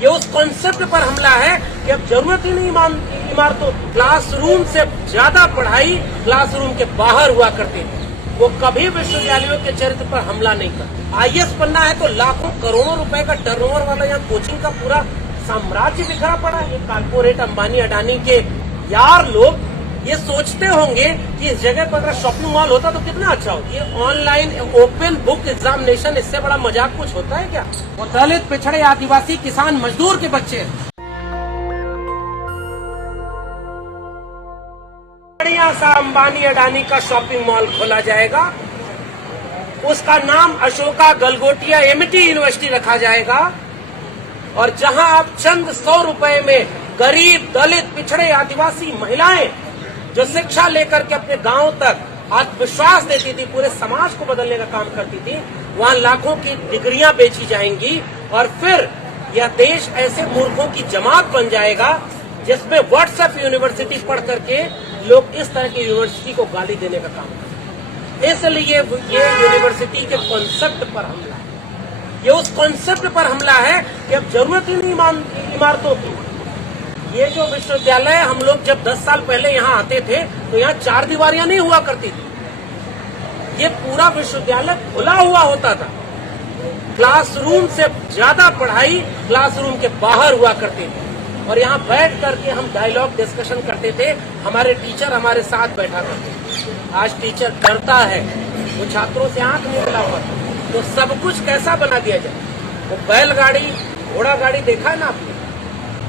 ये उस कॉन्सेप्ट पर हमला है कि अब जरूरत ही नहीं इमारतों, क्लासरूम से ज्यादा पढ़ाई क्लासरूम के बाहर हुआ करती थी। वो कभी विश्वविद्यालयों के चरित्र पर हमला नहीं करते। आईएएस बनना है तो लाखों करोड़ों रुपए का टर्नओवर वाला यहाँ कोचिंग का पूरा साम्राज्य बिखरा पड़ा है। ये कारपोरेट अंबानी अडानी के यार लोग ये सोचते होंगे कि इस जगह पर अगर शॉपिंग मॉल होता तो कितना अच्छा होता। ये ऑनलाइन ओपन बुक एग्जामिनेशन, इससे बड़ा मजाक कुछ होता है क्या? वो दलित, पिछड़े, आदिवासी, किसान, मजदूर के बच्चे बढ़िया सा अंबानी अडानी का शॉपिंग मॉल खोला जाएगा, उसका नाम अशोका गलगोटिया एमिटी यूनिवर्सिटी रखा जाएगा, और जहां आप चंद 100 रुपए में गरीब, दलित, पिछड़े, आदिवासी महिलाएं जो शिक्षा लेकर के अपने गांव तक आत्मविश्वास देती थी, पूरे समाज को बदलने का काम करती थी, वहां लाखों की डिग्रियां बेची जाएंगी। और फिर यह देश ऐसे मूर्खों की जमात बन जाएगा जिसमें व्हाट्सएप यूनिवर्सिटी पढ़ करके लोग इस तरह की यूनिवर्सिटी को गाली देने का काम करते। इसलिए ये यूनिवर्सिटी के कॉन्सेप्ट पर हमला है। ये उस कॉन्सेप्ट पर हमला है कि अब जरूरत ही नहीं इमारतों की। ये जो विश्वविद्यालय, हम लोग जब 10 साल पहले यहाँ आते थे तो यहाँ 4 दीवारियां नहीं हुआ करती थी। ये पूरा विश्वविद्यालय खुला हुआ होता था। क्लासरूम से ज्यादा पढ़ाई क्लासरूम के बाहर हुआ करती थी, और यहाँ बैठ करके हम डायलॉग डिस्कशन करते थे। हमारे टीचर हमारे साथ बैठा करते थे। आज टीचर डरता है, वो छात्रों से आंख नहीं मिला हुआ था। तो सब कुछ कैसा बना दिया जाए। वो बैलगाड़ी, घोड़ा गाड़ी देखा है ना आपने?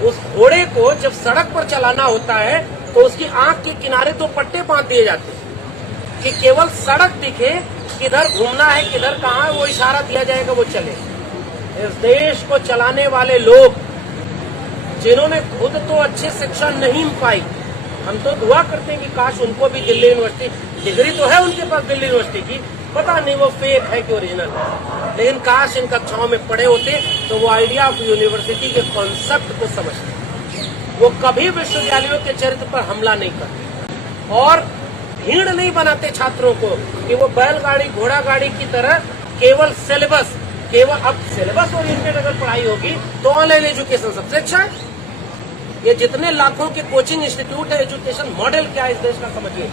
उस घोड़े को जब सड़क पर चलाना होता है तो उसकी आंख के किनारे 2 पट्टे बांध दिए जाते हैं कि केवल सड़क दिखे, किधर घूमना है, किधर कहाँ है, वो इशारा दिया जाएगा, वो चले। इस देश को चलाने वाले लोग जिन्होंने खुद तो अच्छी शिक्षा नहीं पाई, हम तो दुआ करते हैं कि काश उनको भी दिल्ली यूनिवर्सिटी, डिग्री तो है उनके पास दिल्ली यूनिवर्सिटी की, पता नहीं वो फेक है कि ओरिजिनल है, लेकिन काश इन कक्षाओं में पढ़े होते तो वो आइडिया ऑफ यूनिवर्सिटी के कॉन्सेप्ट को समझते। वो कभी विश्वविद्यालयों के चरित्र पर हमला नहीं करते और भीड़ नहीं बनाते छात्रों को कि वो बैलगाड़ी, घोड़ा गाड़ी की तरह केवल सिलेबस, अब सिलेबस ओरिएंटेड अगर पढ़ाई होगी तो ऑनलाइन एजुकेशन सबसे अच्छा है। ये जितने लाखों के कोचिंग इंस्टीट्यूट है, एजुकेशन मॉडल क्या है इस देश का समझिए।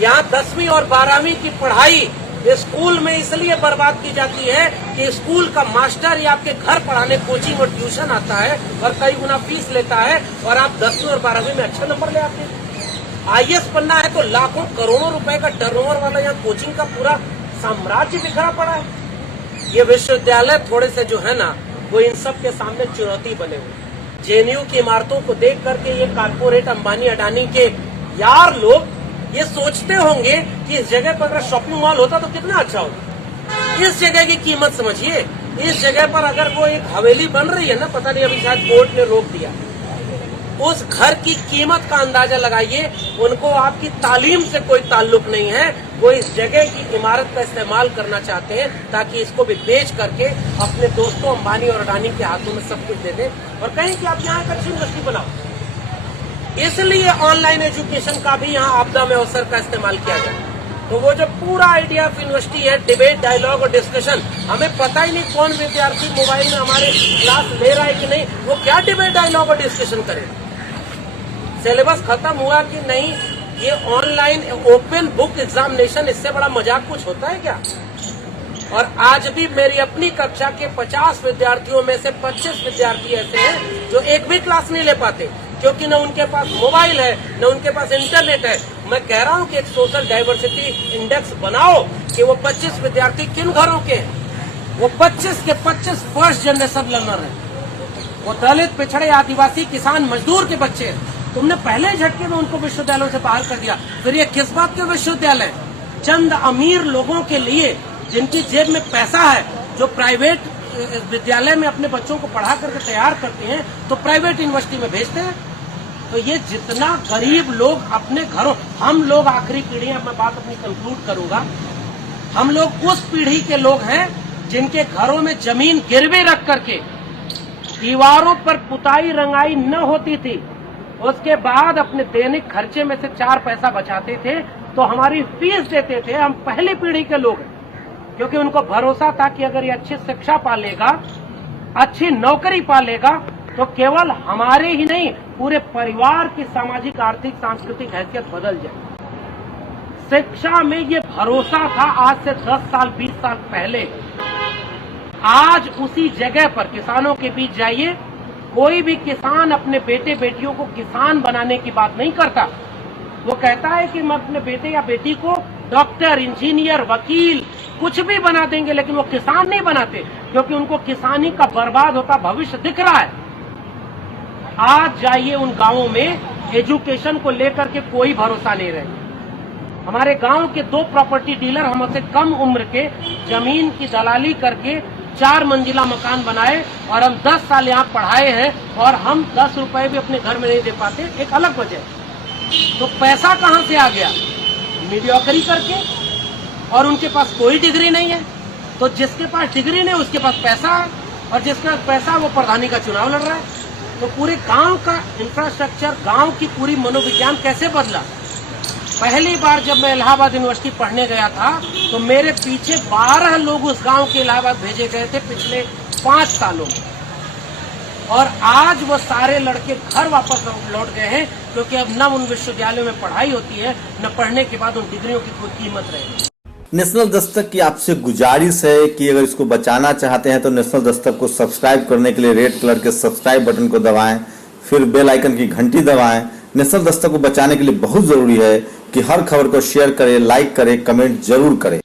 यहाँ 10वीं और 12वीं की पढ़ाई स्कूल में इसलिए बर्बाद की जाती है कि स्कूल का मास्टर या आपके घर पढ़ाने कोचिंग और ट्यूशन आता है और कई गुना फीस लेता है, और आप 10वीं और 12वीं में अच्छा नंबर ले आते हैं। आईएएस बनना है तो लाखों करोड़ों रुपए का टर्नओवर वाला यहाँ कोचिंग का पूरा साम्राज्य बिखरा पड़ा है। ये विश्वविद्यालय थोड़े से जो है ना, वो इन सब के सामने चुनौती बने हुए। जेएनयू की इमारतों को देख करके ये कारपोरेट अंबानी अडानी के यार लोग ये सोचते होंगे कि इस जगह पर अगर शॉपिंग मॉल होता तो कितना अच्छा होता। इस जगह की कीमत समझिए। इस जगह पर अगर वो एक हवेली बन रही है ना, पता नहीं अभी शायद कोर्ट ने रोक दिया, उस घर की कीमत का अंदाजा लगाइए। उनको आपकी तालीम से कोई ताल्लुक नहीं है, वो इस जगह की इमारत का इस्तेमाल करना चाहते हैं ताकि इसको भी बेच करके अपने दोस्तों अंबानी और अडानी के हाथों में सब कुछ दे दें और कहें कि आप यहाँ एक अच्छी यूनिवर्सिटी बनाओ। इसलिए ऑनलाइन एजुकेशन का भी यहाँ आपदा में अवसर का इस्तेमाल किया जाए। तो वो जो पूरा आइडिया ऑफ यूनिवर्सिटी है, डिबेट, डायलॉग और डिस्कशन, हमें पता ही नहीं कौन विद्यार्थी मोबाइल में हमारे क्लास ले रहा है कि नहीं, वो क्या डिबेट, डायलॉग और डिस्कशन करे। सिलेबस खत्म हुआ कि नहीं, ये ऑनलाइन ओपन बुक एग्जामिनेशन, इससे बड़ा मजाक कुछ होता है क्या? और आज भी मेरी अपनी कक्षा के 50 विद्यार्थियों में से 25 विद्यार्थी ऐसे हैं जो एक भी क्लास नहीं ले पाते, क्योंकि न उनके पास मोबाइल है, न उनके पास इंटरनेट है। मैं कह रहा हूं कि एक सोशल डाइवर्सिटी इंडेक्स बनाओ कि वो 25 विद्यार्थी किन घरों के हैं। वो 25 के 25 फर्स्ट जनरेशन लर्नर हैं। वो दलित, पिछड़े, आदिवासी, किसान, मजदूर के बच्चे हैं। तुमने पहले झटके में उनको विश्वविद्यालयों से बाहर कर दिया। फिर ये किस बात के विश्वविद्यालय? चंद अमीर लोगों के लिए, जिनकी जेब में पैसा है, जो प्राइवेट विद्यालय में अपने बच्चों को पढ़ा करके तैयार करते हैं तो प्राइवेट यूनिवर्सिटी में भेजते हैं। तो ये जितना गरीब लोग अपने घरों, हम लोग आखिरी पीढ़ी, अब मैं बात अपनी कंक्लूड करूंगा, हम लोग उस पीढ़ी के लोग हैं जिनके घरों में जमीन गिरवी रख करके दीवारों पर पुताई रंगाई न होती थी, उसके बाद अपने दैनिक खर्चे में से 4 पैसा बचाते थे तो हमारी फीस देते थे। हम पहली पीढ़ी के लोग हैं, क्योंकि उनको भरोसा था कि अगर ये अच्छी शिक्षा पालेगा, अच्छी नौकरी पा लेगा तो केवल हमारे ही नहीं पूरे परिवार की सामाजिक आर्थिक सांस्कृतिक हैसियत बदल जाए। शिक्षा में ये भरोसा था आज से 10 साल 20 साल पहले। आज उसी जगह पर किसानों के बीच जाइए, कोई भी किसान अपने बेटे बेटियों को किसान बनाने की बात नहीं करता। वो कहता है कि मैं अपने बेटे या बेटी को डॉक्टर, इंजीनियर, वकील कुछ भी बना देंगे, लेकिन वो किसान नहीं बनाते, क्योंकि उनको किसानी का बर्बाद होता भविष्य दिख रहा है। आज जाइए उन गांवों में, एजुकेशन को लेकर के कोई भरोसा नहीं रहे। हमारे गांव के 2 प्रॉपर्टी डीलर हमसे कम उम्र के जमीन की दलाली करके 4 मंजिला मकान बनाए और हम 10 साल यहाँ पढ़ाए हैं और हम 10 रुपए भी अपने घर में नहीं दे पाते। एक अलग वजह, तो पैसा कहाँ से आ गया? मीडियोक्री करके, और उनके पास कोई डिग्री नहीं है। तो जिसके पास डिग्री नहीं उसके पास पैसा है, और जिसके पास पैसा वो प्रधानी का चुनाव लड़ रहा है। तो पूरे गांव का इंफ्रास्ट्रक्चर, गांव की पूरी मनोविज्ञान कैसे बदला? पहली बार जब मैं इलाहाबाद यूनिवर्सिटी पढ़ने गया था तो मेरे पीछे 12 लोग उस गांव के इलाहाबाद भेजे गए थे पिछले 5 सालों में, और आज वो सारे लड़के घर वापस लौट गए हैं, क्योंकि अब न उन विश्वविद्यालयों में पढ़ाई होती है, न पढ़ने के बाद उन डिग्रियों की कोई कीमत रहेगी। नेशनल दस्तक की आपसे गुजारिश है कि अगर इसको बचाना चाहते हैं तो नेशनल दस्तक को सब्सक्राइब करने के लिए रेड कलर के सब्सक्राइब बटन को दबाएं, फिर बेल आइकन की घंटी दबाएं। नेशनल दस्तक को बचाने के लिए बहुत जरूरी है कि हर खबर को शेयर करें, लाइक करें, कमेंट जरूर करें।